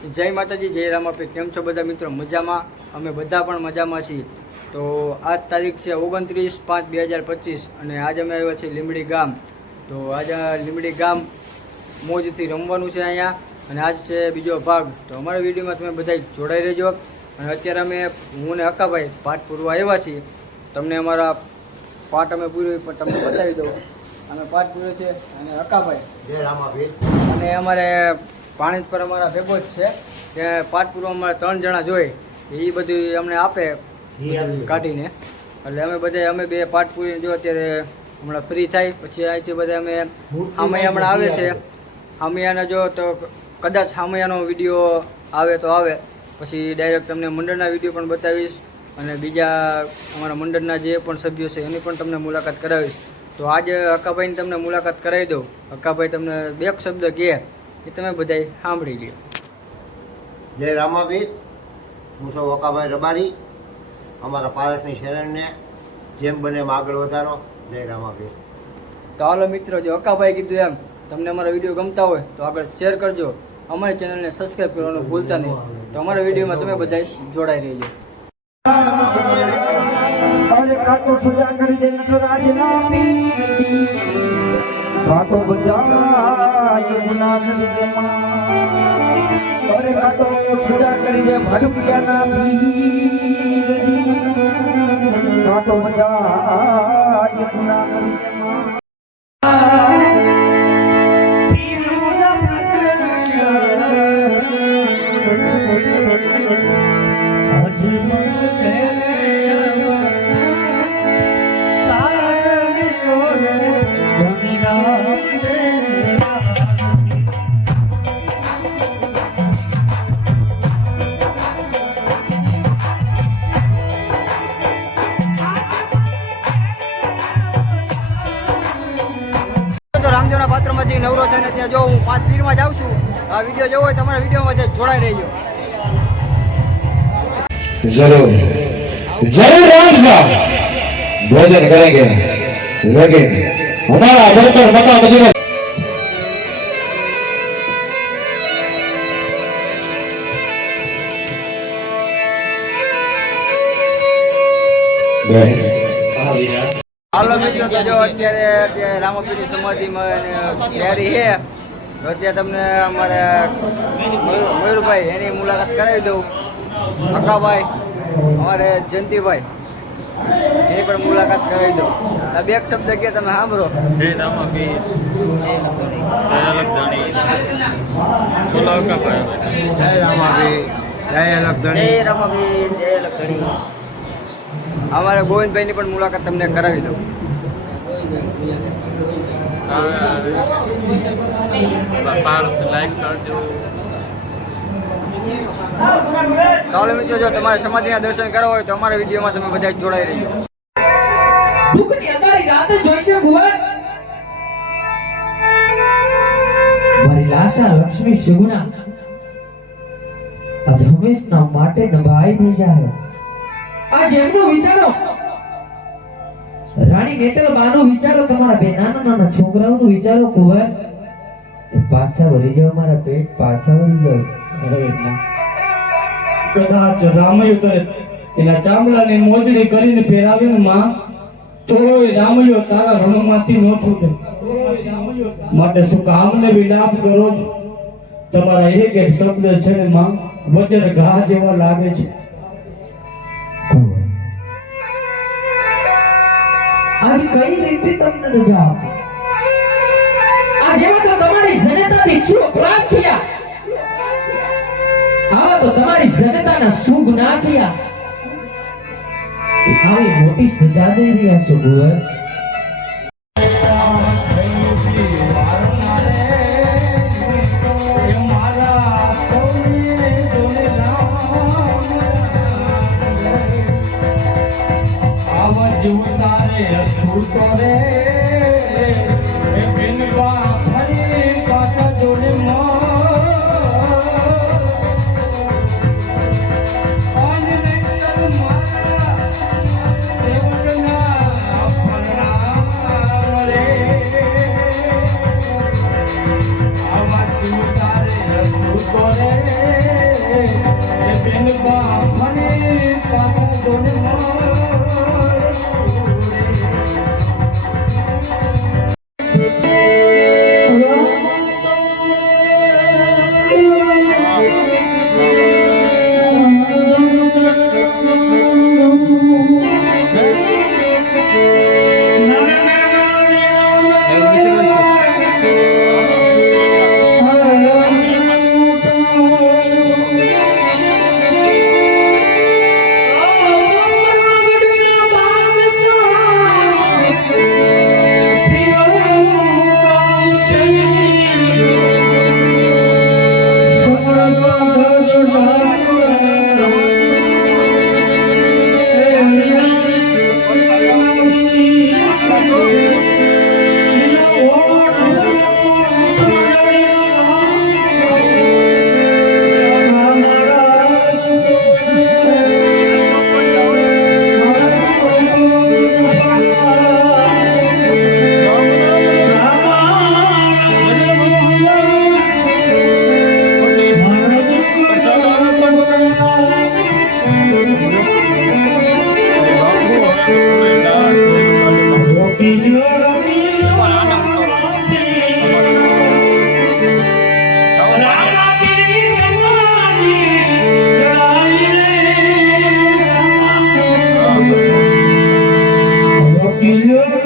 જય માતાજી, જય રામાપી. કેમ છો બધા મિત્રો? મજામાં? અમે બધા પણ મજામાં છીએ. તો આજ તારીખ છે 29/5/2025 અને આજે અમે આવ્યા છીએ લીંબડી ગામ. તો આજે લીંબડી ગામ મોજથી રમવાનું છે અહીંયા, અને આજ છે બીજો ભાગ. તો અમારા વિડીયોમાં તમે બધા જોડાઈ રહેજો. અને અત્યારે અમે હું ને અક્કાભાઈ પાઠ પૂરવા આવ્યા છીએ. તમને અમારા પાઠ અમે પૂર્યો પણ તમને બતાવી દઉં. અમે પાઠ પૂર્યો છે અને અક્કાભાઈ જય રામાપીર. અને અમારે પાણી પર અમારા ભેગો જ છે કે પાઠ પૂરવા અમારે 3 જણા જોઈએ એ બધું અમને આપે કાઢીને. એટલે અમે બે પાઠ પૂરીને જો અત્યારે હમણાં ફ્રી થાય પછી અહીંથી બધા અમે હામૈયા હમણાં આવે છે. હામૈયાને જો તો કદાચ હામૈયાનો વિડીયો આવે તો આવે, પછી ડાયરેક્ટ તમને મંડળના વિડીયો પણ બતાવીશ અને બીજા અમારા મંડળના જે પણ સભ્યો છે એની પણ તમને મુલાકાત કરાવીશ. તો આજે અક્કાભાઈને તમને મુલાકાત કરાવી દઉં. અક્કાભાઈ તમને 2 શબ્દ કહે એ તમે બધાય સાંભળી લ્યો. જય રામાપીર. હું છું અક્કાભાઈ રબારી. અમારા પારસની શરણને જેમ બને એમ આગળ વધારો. જય રામાપીર. તો હાલો મિત્રો, જો અક્કાભાઈ કીધું એમ તમને અમારા વિડીયો ગમતા હોય તો આગળ શેર કરજો. અમારી ચેનલને સબસ્ક્રાઈબ કરવાનું ભૂલતા નહીં. તો અમારા વિડીયોમાં તમે બધા જોડાઈ રહેજો. અરે કાતો સજા કરી દે નટરાજ ના પીર, કાતો બજાય ગુના કરી દે માં. અરે કાતો સજા કરી દે ભડપિયા ના પીર, કાતો બજાય ગુના કરી દે માં. રામદેવના પાત્રમાંથી નવરો થઈને ત્યાં જો હું 5 પીરમાં જાઉં છું. આ વિડીયો જોવો હોય તમારા વિડીયોમાં જોડાઈ રહેજો. जरूर जरूर राम साहब भोजन करेंगे, लेकिन हमारा बढ़कर मक्का मदीना હાલો મિત્રો, તો જો અત્યારે રામાપીરની સમાધિમાં તૈયારી છે. તો અત્યારે તમને અમારે મયુરભાઈ એની મુલાકાત કરાવી દઉં. અક્કાભાઈ અમારે જયંતિભાઈ એની પણ મુલાકાત કરાવી દો. આ 2 શબ્દ કે તમે સાંભળો. જય રામાપીર, જય લખધણી, બોલો અક્કાભાઈ. જય રામાપીર. જય લખધણી. જય રામાપીર, જય લખધણી. અમારે ગોવિંદભાઈની પણ મુલાકાત તમને કરાવી દઉં. પાર્સ લાઈક કરજો. તો મિત્રો, જો તમારે સમાધિના દર્શન કરવા હોય તો અમારા વિડીયોમાં તમે બધા જોડાઈ રહેજો. દુઃખની અંધારી રાત જોઈશે ભુવન, મારી લાશા લક્ષ્મી સુગુણા આજ હંમેશના માટે નભાઈ થઈ જાય. આજ એમનો વિચારો, રાણી નેતલ બાનો વિચારો, તમારા બે નાના નાના છોકરાઓનો વિચારો ભુવન. પાછા વળી જાવ, મારા પેટ પાછા વળી જાવ. કદાચ રામયો એના ચામડાની મોજડી કરીને પહેરાવે ને માં, તોય રામયો તારા રણમાંથી ન છૂટે. માટે શું કામને વિલાપ કરો છો? તમારા એક એક શબ્દ છે ને માં વજ્ર ઘા જેવા લાગે છે. આજ કઈ રીતે તમને રજા આપી? આજ એવા તો તમારી જનતાથી શું અપરાધ થયા? આવા તો તમારી જનતાના શું ગુનાહ થયા? આવી મોટી સજા દઈ રહ્યા છો ભુવન. કરે ગયો